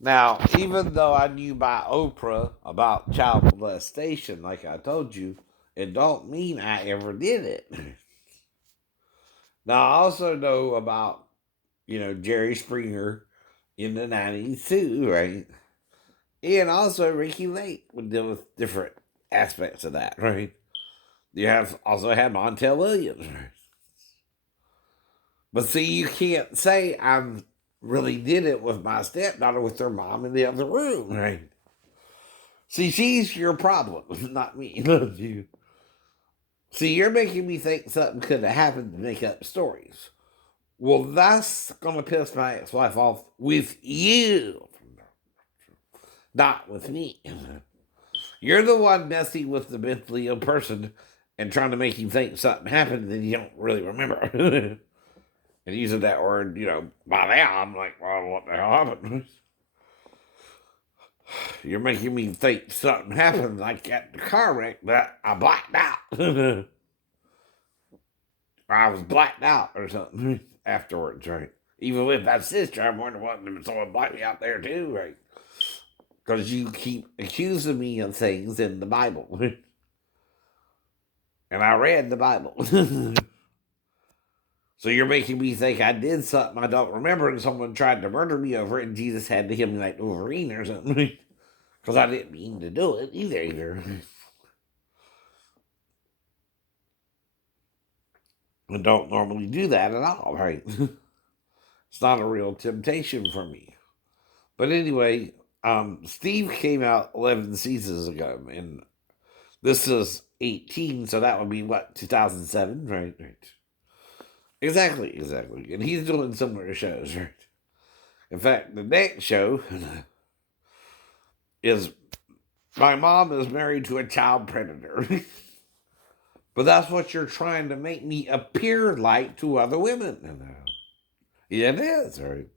Now, even though I knew by Oprah about child molestation, like I told you, it don't mean I ever did it. Now, I also know about, Jerry Springer in the 90s too, right? And also Ricky Lake would deal with different aspects of that, right? You have also had Montel Williams, right? But see, you can't say I really did it with my stepdaughter with her mom in the other room, right? See, she's your problem, not me, not you. See, you're making me think something could have happened to make up stories. Well, that's gonna piss my ex-wife off with you, not with me. You're the one messing with the mentally ill person and trying to make you think something happened that you don't really remember. And using that word, by now, I'm like, well, what the hell happened? You're making me think something happened, like at the car wreck that I blacked out. I was blacked out or something afterwards, right? Even with my sister, I'm wondering what someone blacked me out there too, right? Because you keep accusing me of things in the Bible. And I read the Bible. So you're making me think I did something I don't remember and someone tried to murder me over it and Jesus had to heal me like Wolverine or something. Because I didn't mean to do it either. I don't normally do that at all, right? It's not a real temptation for me. But anyway, Steve came out 11 seasons ago, and this is 18, so that would be what, 2007, right? Right. Exactly. And he's doing similar shows, right? In fact, the next show is my mom is married to a child predator. But that's what you're trying to make me appear like to other women. Yeah, it is, right?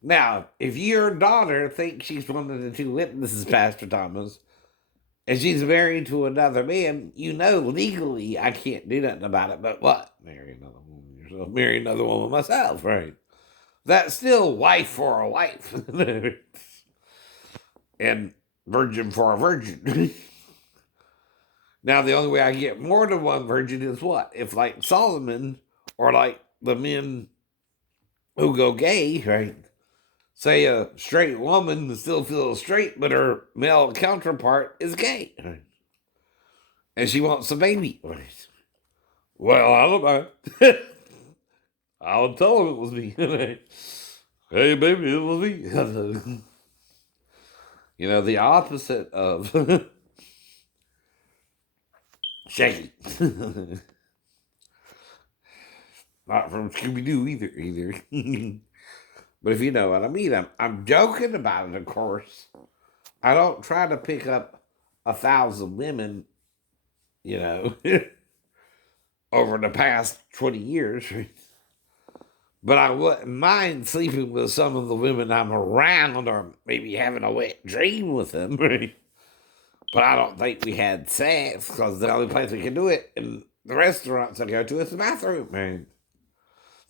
Now, if your daughter thinks she's one of the two witnesses, Pastor Thomas, and she's married to another man, legally I can't do nothing about it. But what? Marry another woman yourself, marry another woman myself, right? That's still wife for a wife. And virgin for a virgin. Now, the only way I get more than one virgin is what? If, like Solomon, or like the men who go gay, right? Say a straight woman still feels straight, but her male counterpart is gay. Right? And she wants a baby. Right? Well, I don't know. I'll tell him it was me. Hey, baby, it was me. The opposite of Shaggy. Not from Scooby Doo either. But if you know what I mean, I'm joking about it, of course. I don't try to pick up 1,000 women, you know, over the past 20 years. But I wouldn't mind sleeping with some of the women I'm around or maybe having a wet dream with them. But I don't think we had sex because the only place we can do it in the restaurants I go to is the bathroom, man.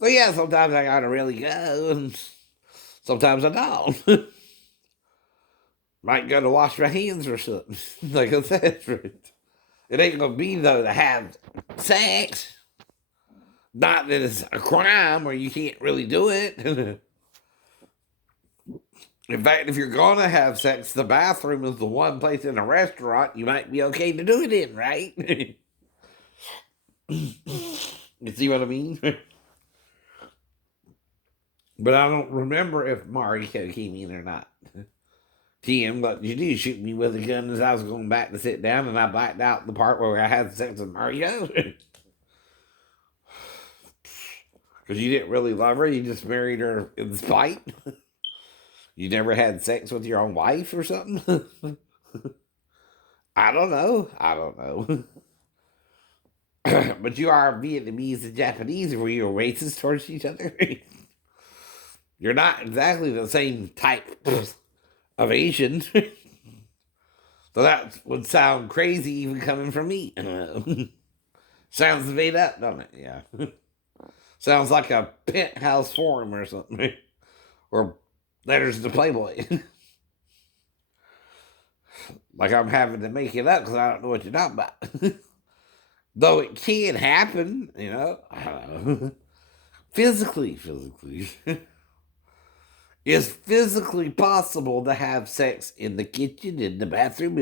So yeah, sometimes I gotta really go and sometimes I don't. Might go to wash my hands or something. Like I said, it ain't gonna be though to have sex. Not that it's a crime or you can't really do it. In fact, if you're gonna have sex, the bathroom is the one place in a restaurant you might be okay to do it in, right? You see what I mean? But I don't remember if Mario came in or not. Tim, what you do? Shoot me with a gun as I was going back to sit down, and I blacked out the part where I had sex with Mario. Because you didn't really love her, you just married her in spite. You never had sex with your own wife or something? I don't know. But you are Vietnamese and Japanese. Were you racist towards each other? You're not exactly the same type of Asian. So that would sound crazy even coming from me. Sounds made up, don't it? Yeah. Sounds like a penthouse forum or something. or letters to Playboy. Like I'm having to make it up because I don't know what you're talking about. Though it can happen, I don't know. Physically. It's physically possible to have sex in the kitchen, in the bathroom,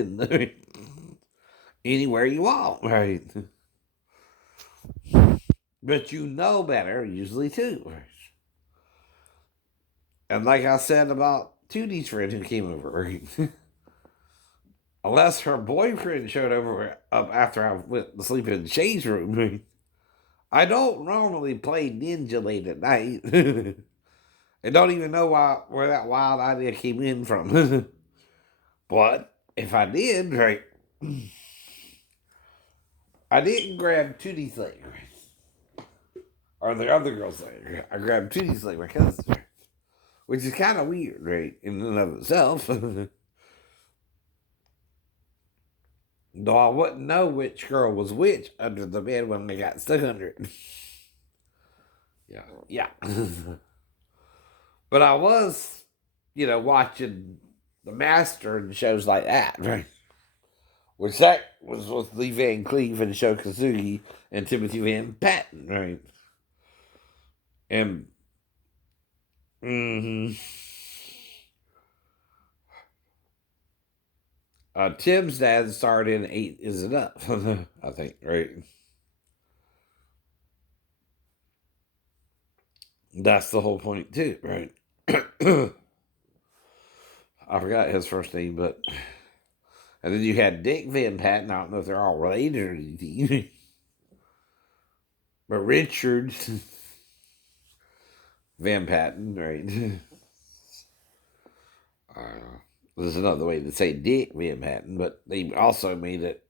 anywhere you want, right? But you know better, usually too. Right? And like I said about Tootie's friend who came over, right? Unless her boyfriend showed over up after I went to sleep in the shades room, right? I don't normally play ninja late at night. I don't even know where that wild idea came in from. But if I did, right, I didn't grab Tootie's leg, or the other girl's leg. I grabbed Tootie's leg, my cousin's leg, which is kind of weird, right, in and of itself. Though I wouldn't know which girl was which under the bed when they got stuck under it. Yeah. But I was, watching The Master and shows like that, right? Which that was with Lee Van Cleef and Sho Kosugi and Timothy Van Patten, right? And Tim's dad starred in Eight Is Enough, I think, right? That's the whole point, too, right? I forgot his first name, but. And then you had Dick Van Patten. I don't know if they're all related or anything. But Richard Van Patten, right? There's another way to say Dick Van Patten, but they also made it,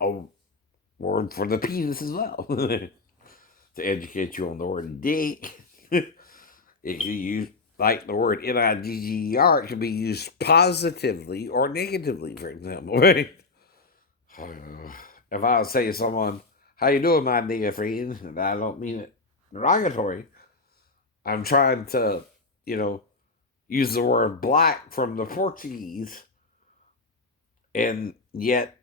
a word for the penis as well. To educate you on the word dick. It can use, like the word Nigger, it can be used positively or negatively, for example, right? If I was saying to someone, how you doing, my nigga friend? And I don't mean it derogatory. I'm trying to, use the word black from the Portuguese. And yet,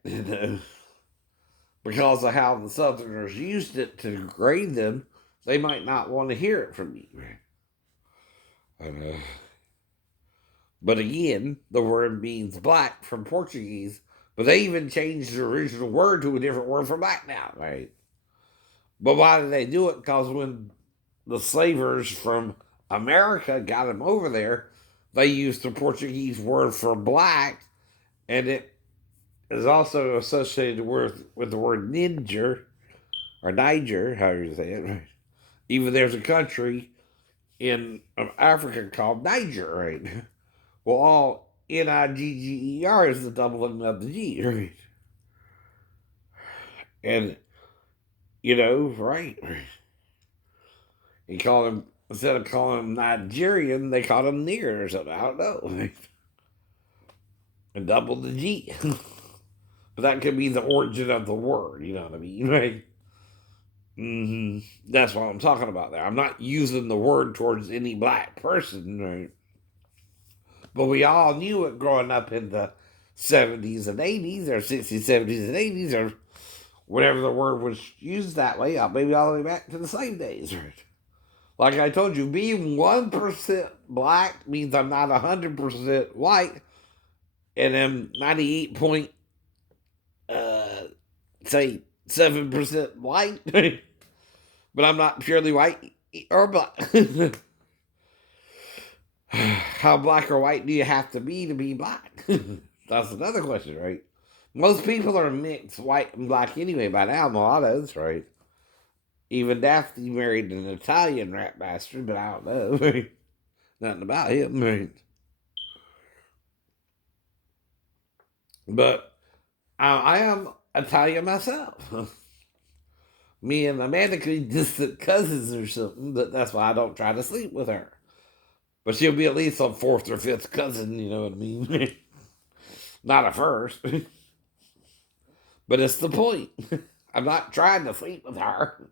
because of how the Southerners used it to degrade them, they might not want to hear it from me. But again, the word means black from Portuguese, but they even changed the original word to a different word for black now, right? But why did they do it? Because when the slavers from America got them over there, they used the Portuguese word for black, and it is also associated with the word ninja, or Niger, however you say it, right? Even there's a country in Africa called Niger, right? Well, all Nigger is the doubling of the G, right? And, right? You call them, instead of calling them Nigerian, they call them nigger or something. I don't know. Right? And double the G. But that could be the origin of the word, you know what I mean, right? That's what I'm talking about there. I'm not using the word towards any black person, right? But we all knew it growing up in the 70s and 80s, or 60s, 70s, and 80s, or whatever the word was used that way, maybe all the way back to the slave days, right? Like I told you, being 1% black means I'm not 100% white, and I'm 98 point, say, 7% white, but I'm not purely white or black. How black or white do you have to be black? That's another question, right? Most people are mixed white and black anyway by now, mulattoes, right? Even Daphne married an Italian rap bastard, but I don't know. Right? Nothing about him, right? But I am Italian myself. Me and Amanda could be distant cousins or something, but that's why I don't try to sleep with her. But she'll be at least a fourth or fifth cousin, you know what I mean? Not a first. But it's the point. I'm not trying to sleep with her.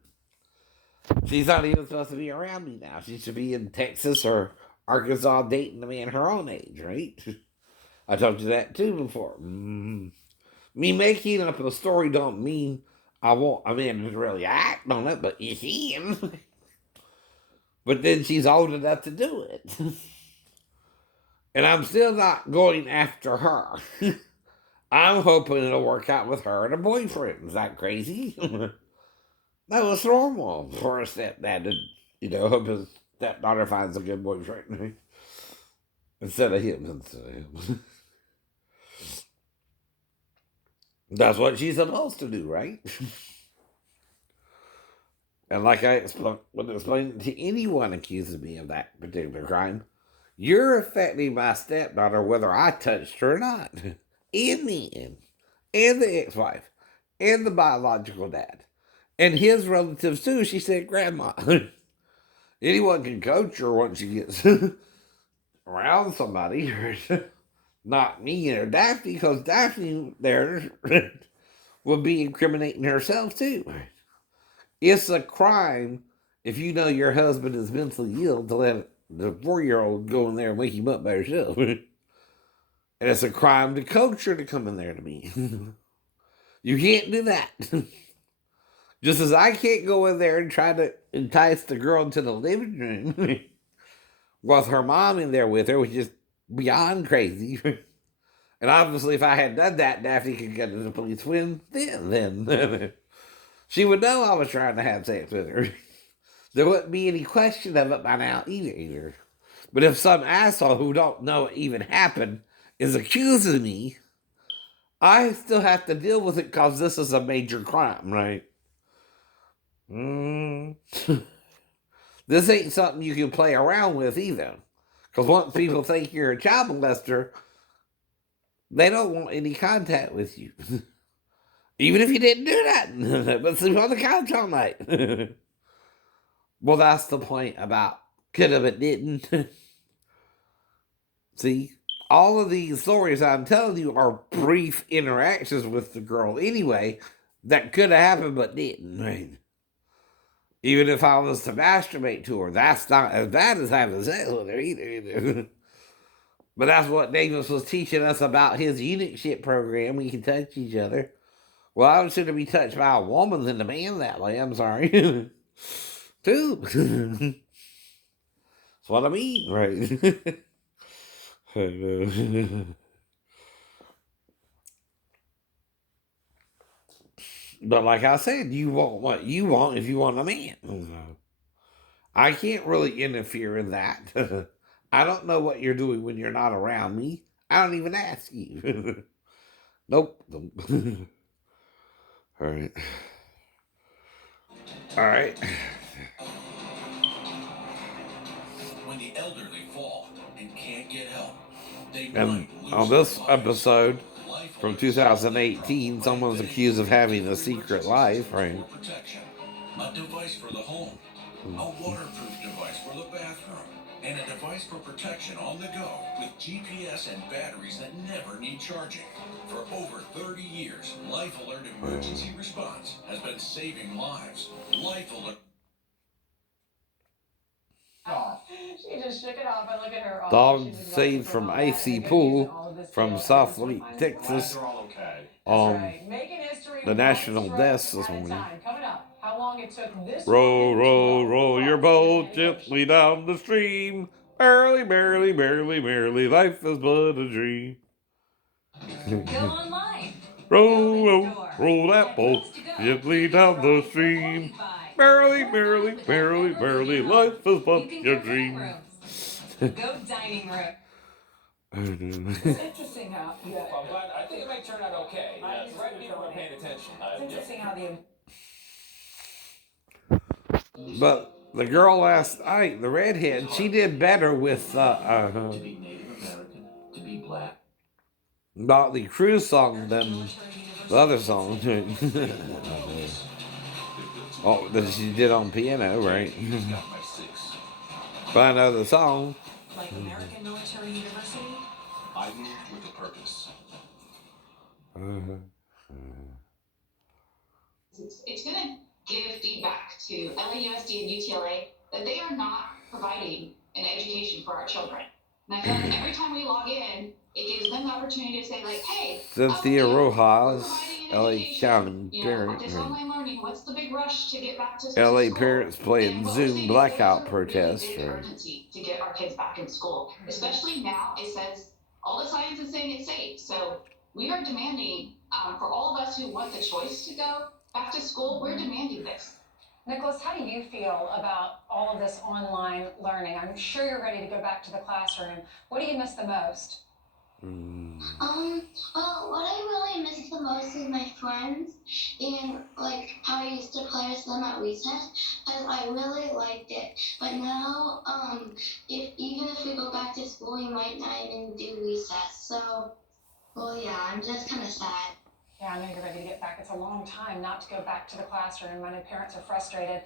She's not even supposed to be around me now. She should be in Texas or Arkansas dating a man her own age, right? I told you that too before. Me making up a story don't mean I want a man to really act on it, but you can. But then she's old enough to do it. And I'm still not going after her. I'm hoping it'll work out with her and her boyfriend. Is that crazy? That was normal for a stepdad to, hope his stepdaughter finds a good boyfriend. Instead of him. That's what she's supposed to do, right? And like I would explain to anyone accusing me of that particular crime, you're affecting my stepdaughter whether I touched her or not. And me, and the ex-wife, and the biological dad, and his relatives too. She said, "Grandma." Anyone can coach her once she gets around somebody. Not me or Daphne, because Daphne there would be incriminating herself too. It's a crime if you know your husband is mentally ill to let the 4-year-old go in there and wake him up by herself. And it's a crime to coach her to come in there to me. You can't do that. Just as I can't go in there and try to entice the girl into the living room with her mom in there with her, which is beyond crazy. And obviously, if I had done that, Daphne could go to the police when then she would know I was trying to have sex with her. There wouldn't be any question of it by now either. But if some asshole who don't know it even happened is accusing me, I still have to deal with it because this is a major crime, right? Mm. This ain't something you can play around with either. Because once people think you're a child molester, they don't want any contact with you. Even if you didn't do that, but sleep on the couch all night. Well, that's the point about could have but didn't. See, all of these stories I'm telling you are brief interactions with the girl anyway that could have happened but didn't. Right? Even if I was to masturbate to her, that's not as bad as having sex with her either. But that's what Davis was teaching us about his eunuchship program. We can touch each other. Well, I would sooner be touched by a woman than a man that way. I'm sorry. Too. That's what I mean, right? But like I said, you want what you want if you want a man. I can't really interfere in that. I don't know what you're doing when you're not around me. I don't even ask you. Nope. All right. All right. When the elderly fall and can't get help, and on this episode from 2018, someone's accused of having a secret life, right? A device for the home, a waterproof device for the bathroom, and a device for protection on the go with GPS and batteries that never need charging. For over 30 years, Life Alert Emergency Response has been saving lives. Life Alert. She just shook it off and look at her. Dog saved from icy pool from South Lake, Texas. On the national desk this morning. Coming up, how long it took this row, row, row your boat gently down the stream. Barely, barely, barely, barely, life is but a dream. Go online. Row, row, row that boat gently down the stream. Barely, barely, barely, barely, life is but your dream. Go dining room. It's interesting how. Yeah. Well, I'm glad. I think it may turn out okay. Right people are paying attention. It's interesting how the. But the girl last night, the redhead, she did better with to be Native American, to be black. Not the cruise song than the other song. Oh, that she did on piano, right? But I know the song. Like American Military University? I moved with a purpose. Uh-huh. It's gonna give feedback to LAUSD and UTLA that they are not providing an education for our children. And I feel like every time we log in, it gives them the opportunity to say, like, hey, oh, Cynthia we're Rojas, providing an LA education, County with parent, this online learning, what's the big rush to get back to LA school? parents And playing what we're Zoom seeing is there's blackout a really protest. big urgency to get our kids back in school, especially now it says all the science is saying it's safe. So we are demanding, for all of us who want the choice to go back to school, we're demanding this. Nicholas, how do you feel about all of this online learning? I'm sure you're ready to go back to the classroom. What do you miss the most? Well, what I really miss the most is my friends and like how I used to play with them at recess, because I really liked it. But now, if even if we go back to school, we might not even do recess. So, well, yeah, I'm just kind of sad. Yeah, I know you're ready to get back. It's a long time not to go back to the classroom. I know parents are frustrated.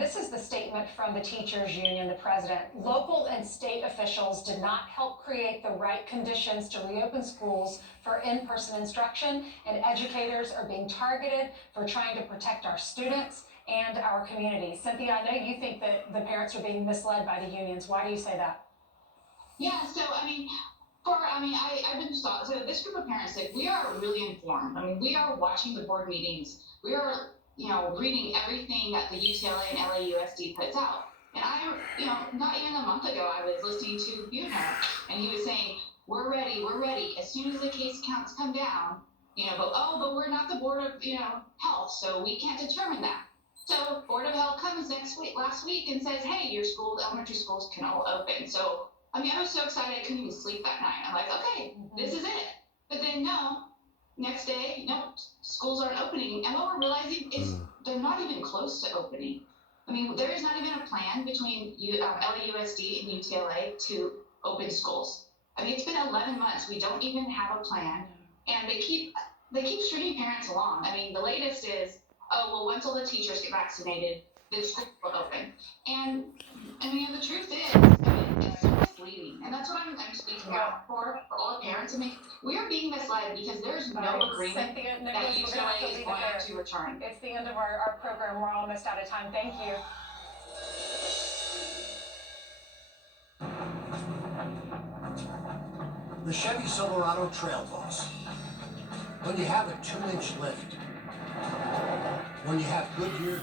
This is the statement from the teachers union, the president. Local and state officials did not help create the right conditions to reopen schools for in-person instruction, and educators are being targeted for trying to protect our students and our community. Cynthia, I know you think that the parents are being misled by the unions. Why do you say that? Yeah, so I've been so this group of parents, like, we are really informed. I mean, we are watching the board meetings. We are, reading everything that the UTLA and LAUSD puts out. And not even a month ago, I was listening to Buhner, and he was saying, we're ready. As soon as the case counts come down, but we're not the board of, health, so we can't determine that. So Board of Health comes last week, and says, hey, your school, elementary schools can all open. So I was so excited I couldn't even sleep that night. I'm like, okay, this is it. But then no, next day, no, schools aren't opening. And what we're realizing is they're not even close to opening. I mean, there is not even a plan between LAUSD and UTLA to open schools. I mean, it's been 11 months. We don't even have a plan, and they keep stringing parents along. I mean, the latest is, oh well, once all the teachers get vaccinated, then schools will open. And I mean, the truth is, it's so misleading, and that's what I'm speaking out for all the parents. I mean, we are being misled because there's no agreement Cynthia, that Nicholas, we're going to have to UTLA is leave it going there. to return. It's the end of our program. We're almost out of time. Thank you. The Chevy Silverado Trail Boss. When you have a 2-inch lift. When you have Goodyear.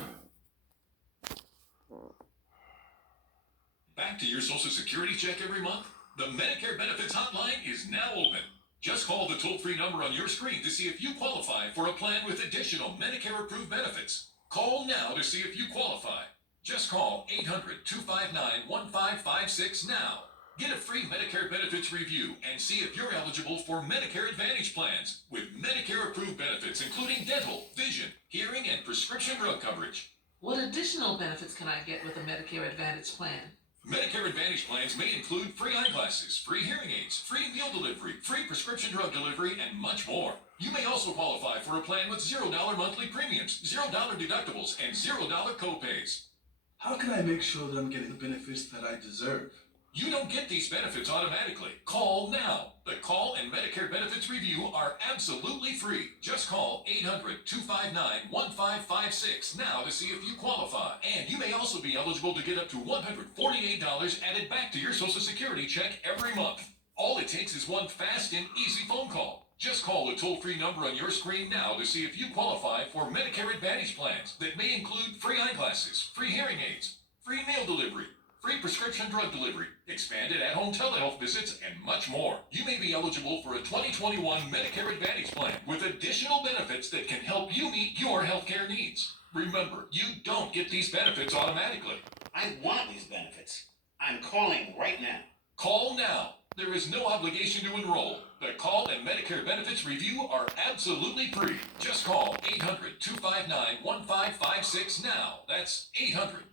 Back to your Social Security check every month? The Medicare Benefits Hotline is now open. Just call the toll-free number on your screen to see if you qualify for a plan with additional Medicare-approved benefits. Call now to see if you qualify. Just call 800-259-1556 now. Get a free Medicare benefits review and see if you're eligible for Medicare Advantage plans with Medicare-approved benefits including dental, vision, hearing, and prescription drug coverage. What additional benefits can I get with a Medicare Advantage plan? Medicare Advantage plans may include free eyeglasses, free hearing aids, free meal delivery, free prescription drug delivery, and much more. You may also qualify for a plan with $0 monthly premiums, $0 deductibles, and $0 copays. How can I make sure that I'm getting the benefits that I deserve? You don't get these benefits automatically. Call now. The call and Medicare benefits review are absolutely free. Just call 800-259-1556 now to see if you qualify. And you may also be eligible to get up to $148 added back to your Social Security check every month. All it takes is one fast and easy phone call. Just call the toll-free number on your screen now to see if you qualify for Medicare Advantage plans that may include free eyeglasses, free hearing aids, free meal delivery, free prescription drug delivery, expanded at-home telehealth visits, and much more. You may be eligible for a 2021 Medicare Advantage plan with additional benefits that can help you meet your healthcare needs. Remember, you don't get these benefits automatically. I want these benefits. I'm calling right now. Call now. There is no obligation to enroll. The call and Medicare benefits review are absolutely free. Just call 800-259-1556 now. That's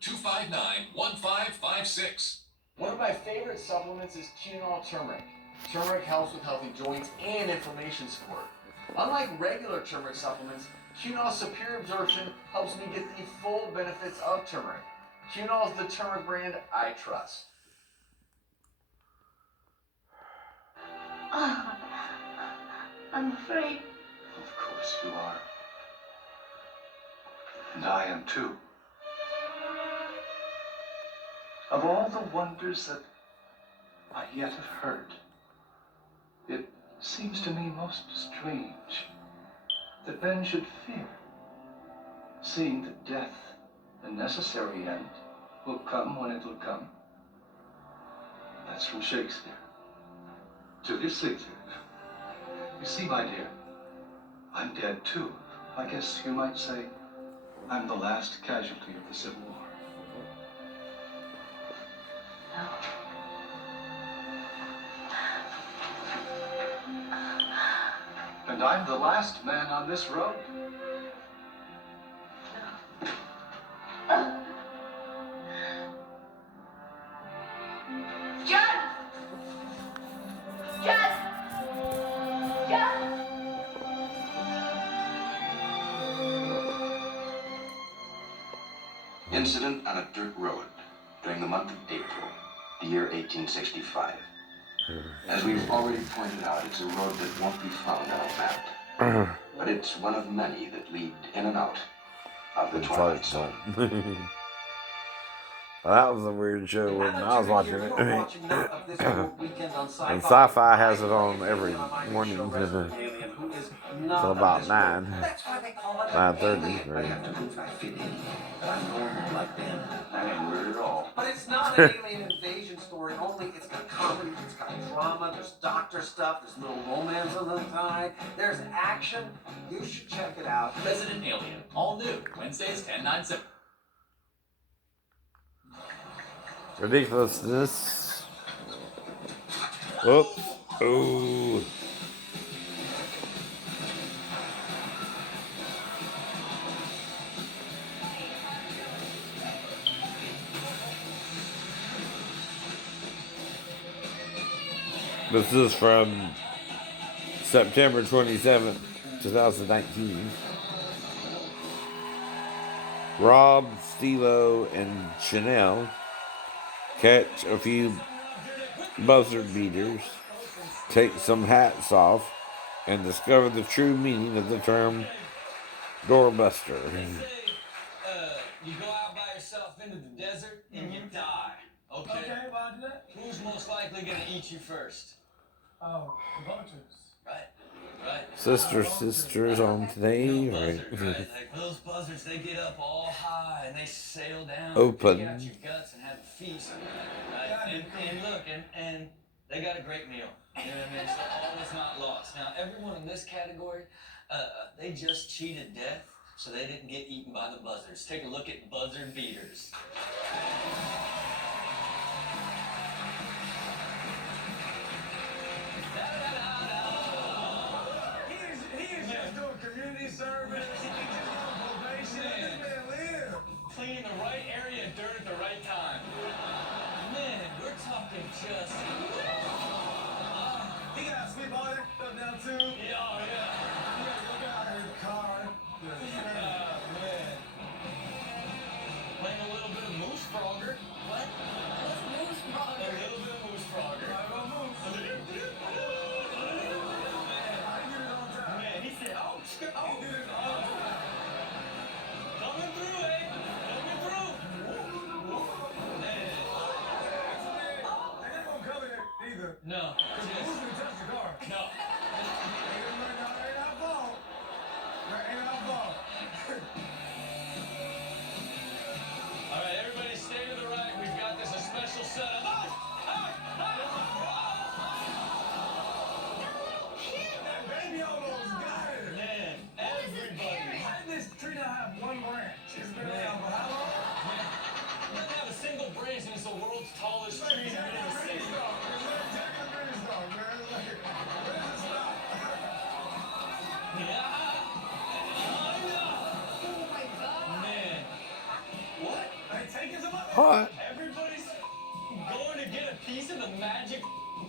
800-259-1556. One of my favorite supplements is quinol turmeric. Turmeric helps with healthy joints and inflammation support. Unlike regular turmeric supplements, quinol's superior absorption helps me get the full benefits of turmeric. Quinol is the turmeric brand I trust. I'm afraid. Of course you are. And I am too. Of all the wonders that I yet have heard, it seems to me most strange that men should fear, seeing that death, the necessary end, will come when it will come. That's from Shakespeare. Julius Caesar. You see, my dear, I'm dead too. I guess you might say I'm the last casualty of the Civil War. And I'm the last man on this road. John! John! John! Incident on a dirt road during the month of April, the year 1865. As we've already pointed out, it's a road that won't be found on a map. But it's one of many that lead in and out of the Twilight Zone. Well, that was a weird show when I was watching it. And Sci-Fi has it on every morning until about 9. 9:30. I have to prove I fit in. I'm normal like them. I ain't weird at all. But it's not an alien invasion story only. It's got comedy, it's got drama, there's doctor stuff, there's little romance on the side, there's action. You should check it out. Resident Alien, all new, Wednesdays 10/9/7. Ridiculousness. Whoops. Oh. This is from September 27th, 2019. Rob, Stilo, and Chanel catch a few buzzard beaters, take some hats off, and discover the true meaning of the term doorbuster. You go out by yourself into the desert and you die. Okay? Okay, why do that? Who's most likely gonna eat you first? Oh, the vultures. Right. Sisters on today. Buzzard, right? Like those buzzards, they get up all high and they sail down. Open. Pick out your guts and have a feast. Right? And look, and they got a great meal. You know what I mean? So all is not lost. Now, everyone in this category, they just cheated death, so they didn't get eaten by the buzzards. Take a look at buzzard beaters. Community service, probation, live. Cleaning the right area of dirt at the right time. Man, we're talking just. He got sleep all that stuff down too. Yeah, oh, yeah. He got to go out in the car. Man. Playing a little bit of Moose Frogger. What? What's Moose Frogger? A little bit of Moose Frogger. I go moose. Man, he said, oh. He did it all the time. Coming through, eh? Coming through. Man. They ain't gonna cover that either. No. Because who's gonna touch the car? No. Ain't our fault. Ain't our fault. All right, everybody stay to the right. We've got this a special setup. That baby almost got it. Man, everybody. How did this tree not have one branch? It's been around for how long? It doesn't have a single branch and it's the world's tallest tree in the city. It's like Jack and the Beanstalk, man. It's like, where does it stop? Yeah. Oh my God. Man. What? They taking some of it? What? Everybody's going to get a piece of the magic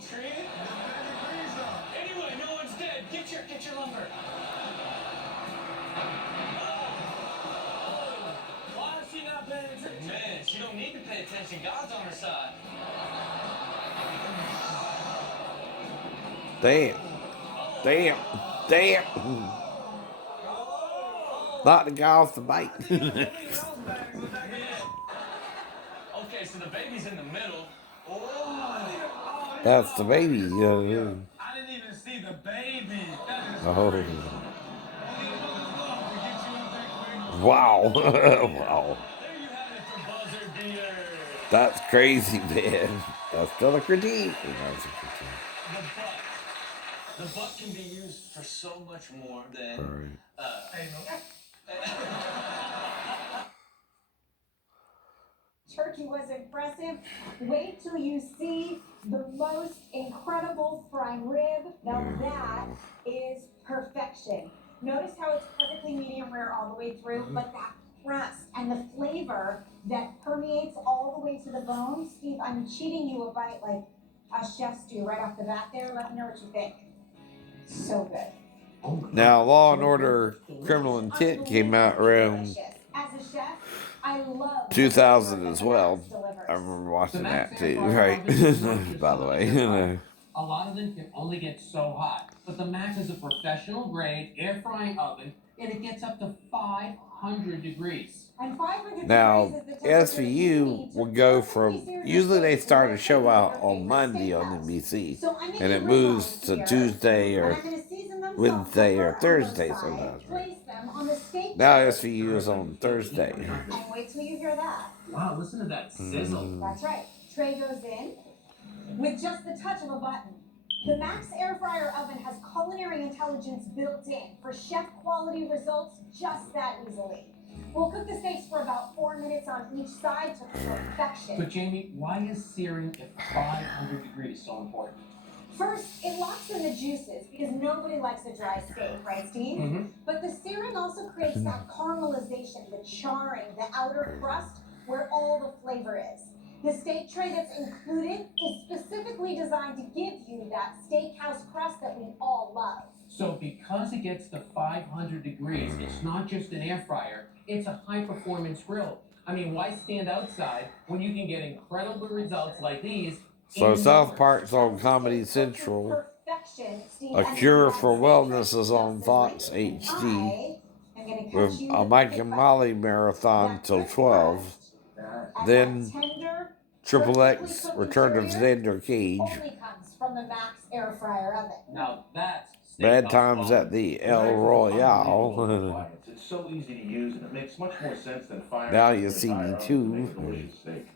tree? Magic Beanstalk. Anyway, no one's dead. Get your lumber. Why is she not paying attention? Man, she don't need to pay attention. God's on her side. Damn. Damn. Damn. Oh, Not the guy off the bike. Okay, so the baby's in the middle. Oh, That's the baby. I didn't even see the baby. That is Oh. crazy. Only a mother's love to get you up that quick. Wow. Wow. there you have it for buzzer beaters. That's crazy, man. That's still a critique. That's a critique. The butt can be used for so much more than. All right. Turkey was impressive. Wait till you see the most incredible prime rib. Now that is perfection. Notice how it's perfectly medium rare all the way through, but that crust and the flavor that permeates all the way to the bone. Steve, I'm cheating you a bite like a chef's do right off the bat there. Let me know what you think. So good. Now, Law and Order Criminal Intent came out around As a chef, I love 2000 as well. I remember watching that too, right? By the way. A lot of them can only get so hot, but the Max is a professional grade air frying oven, and it gets up to 500 degrees. And 500 Now, degrees is the temperature you SVU need to will go perfectly from, sear your usually they steak start a right show into out your on favorite Monday on steakhouse. NBC, So I'm and it making moves ribeyes to here, Tuesday and or I'm gonna season them Wednesday or salt, pepper on both Thursday sides, sometimes, right? place them on the steak Now tray. SVU is on Thursday. And wait till you hear that. Wow, listen to that sizzle. That's right. Tray goes in with just the touch of a button. The Max Air Fryer Oven has culinary intelligence built in for chef quality results just that easily. We'll cook the steaks for about 4 minutes on each side to perfection. But Jamie, why is searing at 500 degrees so important? First, it locks in the juices because nobody likes a dry steak, right, Steve? Mm-hmm. But the searing also creates that caramelization, the charring, the outer crust where all the flavor is. The steak tray that's included is specifically designed to give you that steakhouse crust that we all love. So because it gets to 500 degrees, it's not just an air fryer, it's a high-performance grill. I mean, why stand outside when you can get incredible results like these? So South Park's on Comedy Central. A Cure for Wellness is on Fox HD with a Mike and Molly marathon till 12. Then Triple X Return of Xander Cage. Only comes from the Max Air Fryer Oven. Now that's Bad Times at the El Royale. It's so easy to use, and it makes much more sense than firing. Now you see me too.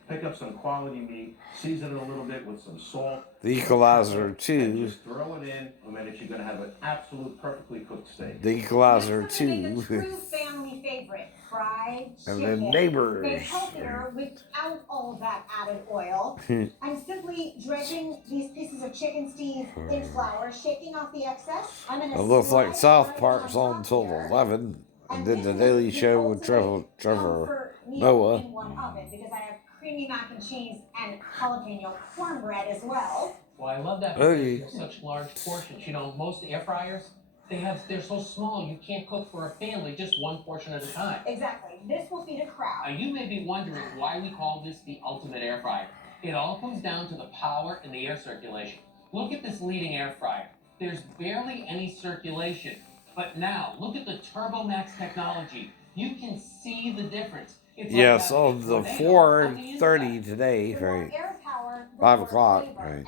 Pick up some quality meat, season it a little bit with some salt. The Equalizer 2. Just throw it in a minute. You're gonna have an absolute perfectly cooked steak. The Equalizer Next, I'm gonna make 2. a true family favorite, fried And chicken. then Neighbors. Made healthier without all of that added oil. I'm simply dredging these pieces of chicken, Steve, in flour, shaking off the excess. I'm gonna It looks like slide South right Park's on top till here. 11. And then this The is Daily the Show with ultimate Trevor comfort meal Noah. in one oven because I have creamy mac and cheese and jalapeno cornbread as well. Well, I love that Okay. because they're such large portions. You know, most air fryers, they're so small you can't cook for a family just one portion at a time. Exactly. This will feed a crowd. Now, you may be wondering why we call this the ultimate air fryer. It all comes down to the power and the air circulation. Look at this leading air fryer. There's barely any circulation. But now, look at the TurboMax technology. You can see the difference. It's Yes, like on the 4:30 today, right? 5 o'clock, right?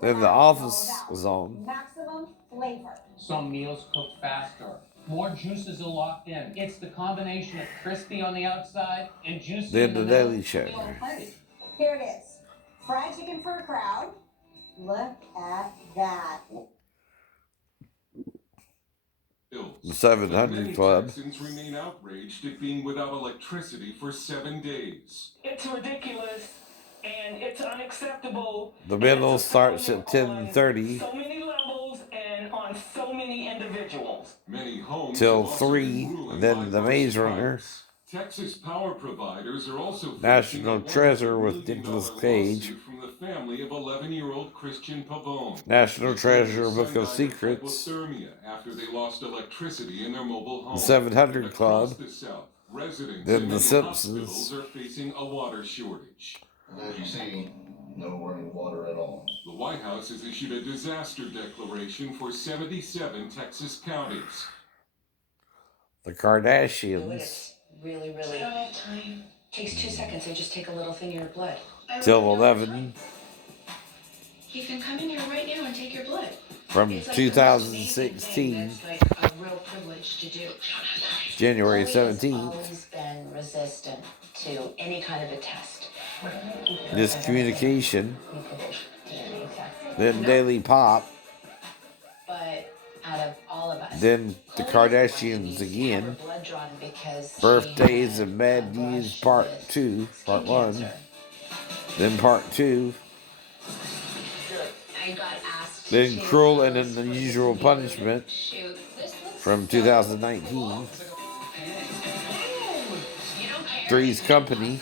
Then The Office was on. Maximum flavor. Some meals cook faster. More juices are locked in. It's the combination of crispy on the outside and juicy Then in the The middle. Daily Show. Here it is. Fried chicken for a crowd. Look at that. The 700 Many Club. Texans remain outraged at being without electricity for 7 days. It's ridiculous and it's unacceptable. The middle starts at 10:30 So many levels and on so many individuals. Many homes till have also 3. been ruined Then by The burst Maze Runner. fires. Texas power providers are also National facing a Treasure $100 with million Nicolas Cage. lawsuit from the family of 11-year-old Christian Pavone. National The Treasure son Book of died Secrets. hypothermia after they lost electricity in their mobile home. The 700 Across Club. the South, residents Then in The many Simpsons. hospitals are facing a water shortage. And as you see, no running water at all. The White House has issued a disaster declaration for 77 Texas counties. The Do it. Kardashians. It's really, really. I don't have time. Takes 2 seconds. They just take a little thing in your blood. Till 11. You can come in here right now and take your blood. From It's like 2016. that's like a real privilege to do. January Chloe has 17th. always been resistant to any kind of a test. This communication. Then Daily Pop. But out of all of us, Then the Kardashians again. Birthdays and Bad News Part 2. Part 1. Then Part 2. I got asked Then Cruel and Unusual Punishment from 2019. Three's Company.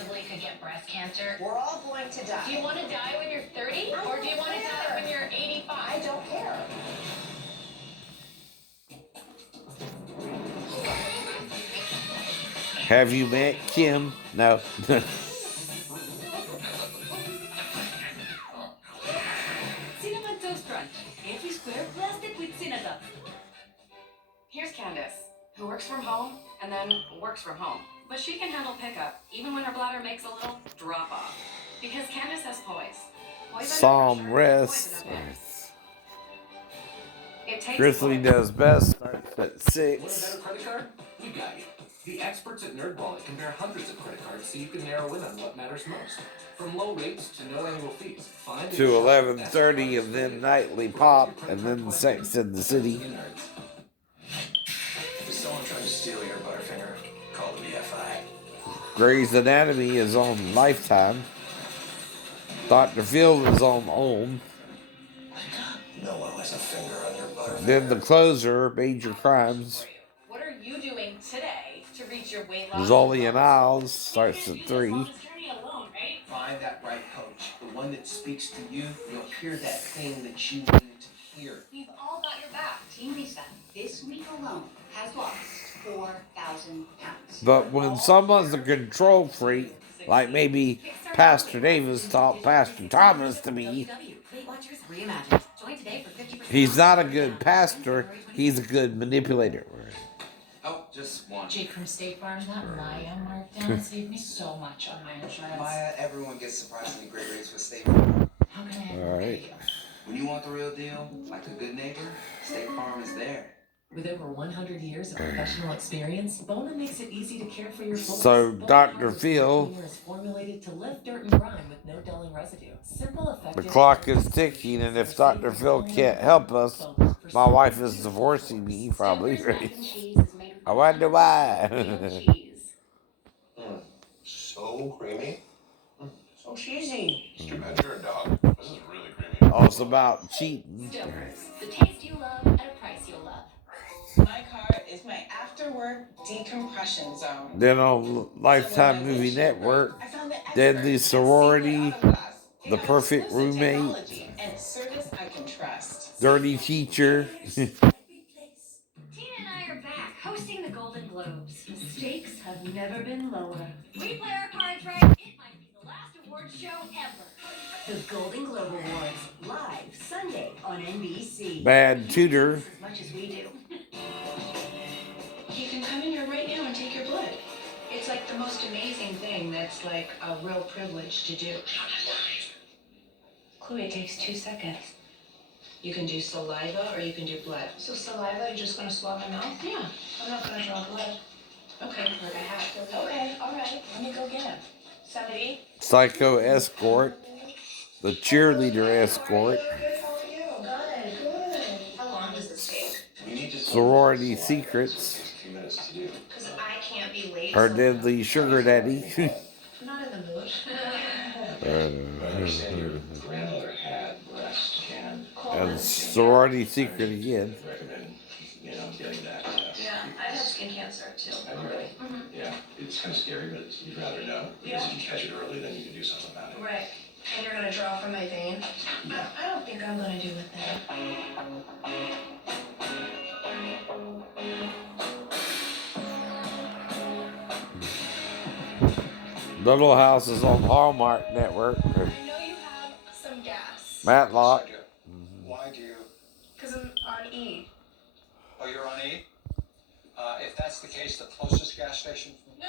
We're all going to die. Do you want to die when you're 30? Or do you want to die when you're 85? I don't care. Have you met Kim? No. Cinnamon Toast Crunch. Every square plastic with Cinnadust. Here's Candace, who works from home and then works from home. But she can handle pickup, even when her bladder makes a little drop off. Because Candace has poise. Psalm rest. Grizzly does best. Starts at 6. Want a better credit card? We got you. The experts at NerdWallet compare hundreds of credit cards so you can narrow in on what matters most. From low rates to no annual fees. Find To 11:30 and then Nightly Pop and then Sex in the City. If someone tried to steal your Butterfinger, call the BFI. Grey's Anatomy is on Lifetime. Dr. Phil is on OWN. No one has a finger on your Butterfinger. Then The Closer, Major Crimes. What are you doing today to reach your weight loss? Zolly and Isles starts at 3. Find that right coach, the one that speaks to you. You'll hear that thing that you need to hear. We've all got your back. Team Lisa, this week alone, has lost 4,000 pounds. But when someone's a control freak, like maybe Pastor Davis taught Pastor Thomas to be, he's not a good pastor, he's a good manipulator. Oh, just one. Jake from State Farm, that Maya markdown saved me so much on my insurance. Maya, everyone gets surprisingly great rates with State Farm. How can I All right. When you want the real deal, like a good neighbor, State Farm is there. With over 100 years of professional experience, Bona makes it easy to care for your folks. So Dr. Phil, is formulated to lift dirt and grime with no dulling residue. Simple, effective. the clock is ticking, and if Dr. Phil can't help us, my wife is divorcing me, probably. I wonder why. So creamy. So cheesy. It's too bad you're a dog. This is really creamy. Oh, it's about cheating. The taste you love at a price you'll love. My car is my after-work decompression zone. Then on Lifetime Movie Network, Deadly Sorority, The Perfect Roommate, And service I can trust. Dirty Teacher. Tina and I are back, hosting the Golden Globes. The stakes have never been lower. We play our cards right, it might be the last awards show ever. The Golden Globe Awards, live Sunday on NBC. Bad Tutor. As much as we do. You can come in here right now and take your blood. It's like the most amazing thing that's like a real privilege to do. Chloe, it takes 2 seconds. You can do saliva or you can do blood. So saliva, you're just gonna swab my mouth? Yeah. I'm not gonna draw blood. Okay, we're gonna have to. Okay, all right. Let me go get him. Somebody. Psycho Escort. The Cheerleader Escort. How long does this take? Sorority Secrets. Because I can't be late. Her Deadly Sugar Daddy. I'm not in the mood. Grandmother had breast can. And Sorority Secret again. Recommend, getting that. Yeah, I've had skin cancer too. Really? Mm-hmm. Yeah, it's kind of scary, but you'd rather know. Because if you catch it early, then you can do something about it. Right. And you're gonna draw from my vein? I don't think I'm gonna do with that. Little House is on Hallmark Network. I know you have some gas. Matlock. Why do you? Because I'm on E. Oh, you're on E? If that's the case, the closest gas station. No.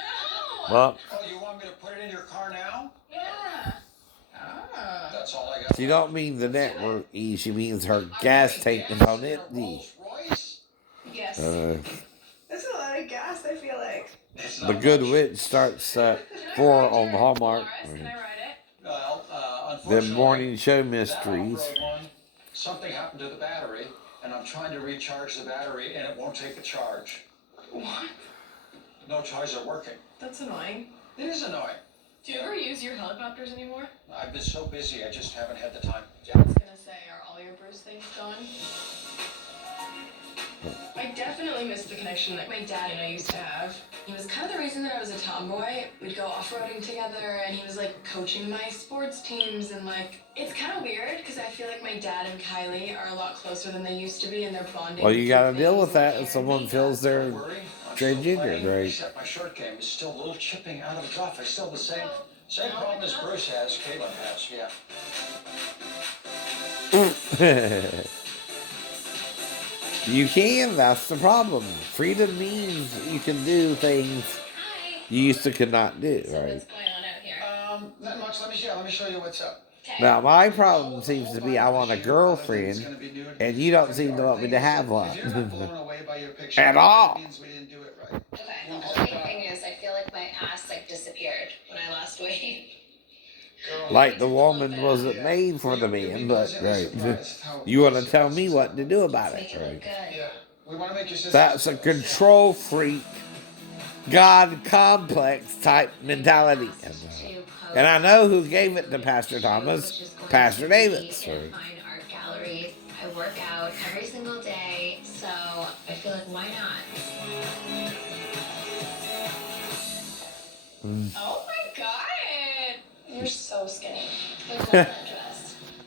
Well, Oh, you want me to put it in your car now? Yeah. That's all I got. she don't mean the network E. She means her gas tank is on empty. Yes. That's a lot of gas, I feel like. The Good Witch starts at 4 on the Hallmark. Can I write it? Well, The unfortunately, morning show that mysteries. off-road one, something happened to the battery, and I'm trying to recharge the battery, and it won't take a charge. What? No charge are working. That's annoying. It is annoying. Do you ever use your helicopters anymore? I've been so busy, I just haven't had the time. I was gonna say, are all your Bruce things gone? I definitely miss the connection that my dad and I used to have. He was kind of the reason that I was a tomboy. We'd go off-roading together, and he was like coaching my sports teams, and like, it's kind of weird because I feel like my dad and Kylie are a lot closer than they used to be, and they're bonding. Well, you gotta deal with that things if someone feels they're transgender, right? Except my short game is still a little chipping out of the rough. I still have the same problem as Bruce has, Caitlin has, yeah. You can, that's the problem. Freedom means you can do things you used to could not do, right? What's going on out here? Not much. Let me show you what's up. Now, my problem seems to be I want a girlfriend, and you don't seem to want me to have one. At all. Okay, the only thing is I feel like my ass like disappeared when I lost weight. Like the woman wasn't made for the man, but right. You want to tell me what to do about it, right? That's a control freak, God complex type mentality. And I know who gave it to Pastor Thomas, Pastor Davis. Right? Find art galleries. I work out every single day, so I feel like why not? Oh my god! You're so skinny.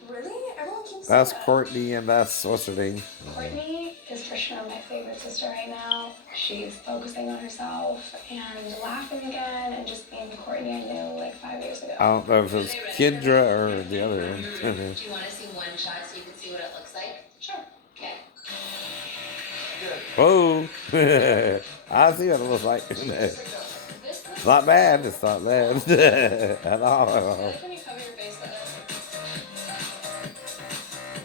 Really? Everyone keeps That's saying that. Courtney, and that's what's her name. Courtney is for sure my favorite sister right now. She's focusing on herself and laughing again and just being the Courtney I knew like 5 years ago. I don't know if it's Kendra or the other one. Do you want to see one shot so you can see what it looks like? Sure. Okay. Oh, I see what it looks like. It's not bad. It's not bad at all. I like when you cover your face with it.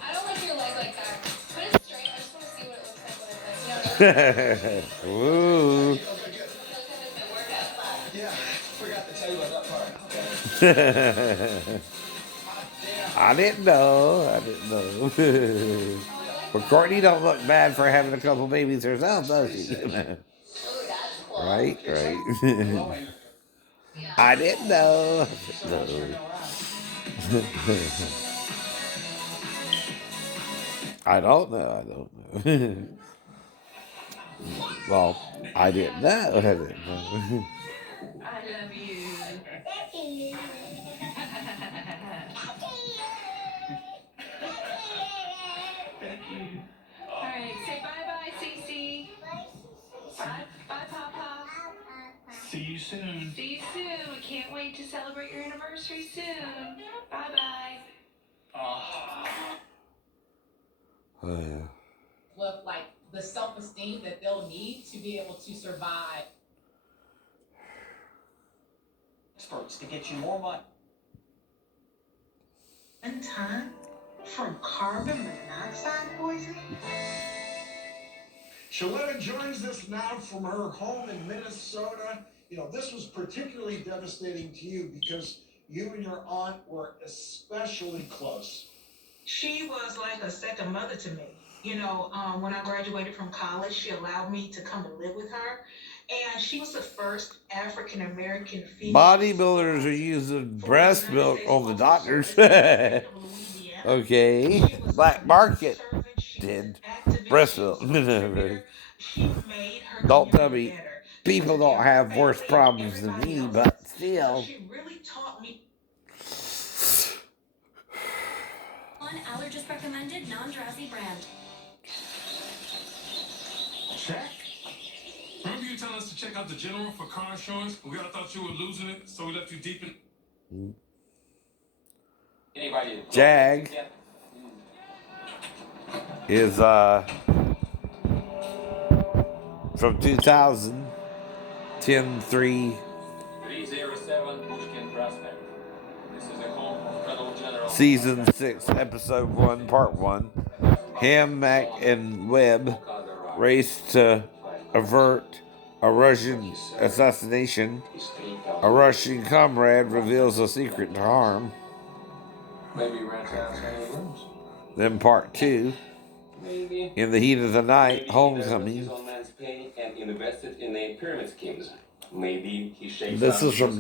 I don't like your leg like that. Put it straight. I just want to see what it looks like when it's like, Ooh. Yeah, forgot to tell you about that part. I didn't know. But Courtney don't look bad for having a couple babies herself, does she? Right. I didn't know. I don't know. Well, I didn't know. I love you. All right, say bye-bye, Cece. Bye, Papa. See you soon. See you soon. We can't wait to celebrate your anniversary soon. Bye-bye. With like the self-esteem that they'll need to be able to survive. Experts to get you more money. One time from carbon monoxide poisoning? Shaletta joins us now from her home in Minnesota. You know, this was particularly devastating to you because you and your aunt were especially close. She was like a second mother to me. You know, when I graduated from college, she allowed me to come and live with her. And she was the first African-American female. Bodybuilders are using breast milk on the doctors. Okay. Black market did breast milk. Don't tell me people don't have worse problems than me, but still. She really taught me. One allergist recommended non-drowsy brand. Check. Remember you telling us to check out the general for car insurance? We all thought you were losing it, so we left you deep in. Anybody? Jag is from 2000, 10-3, 307 Pushkin Prospect. This is the home of Colonel General. Season 6, Episode 1, Part 1. Ham, Mack, and Webb race to avert a Russian assassination. A Russian comrade reveals a secret to harm. Maybe rent out some of the rooms. Then Part 2, Maybe. In the Heat of the Night, Maybe Homecoming. he his own man's pay and invested in a pyramid schemes. Maybe he shakes This is from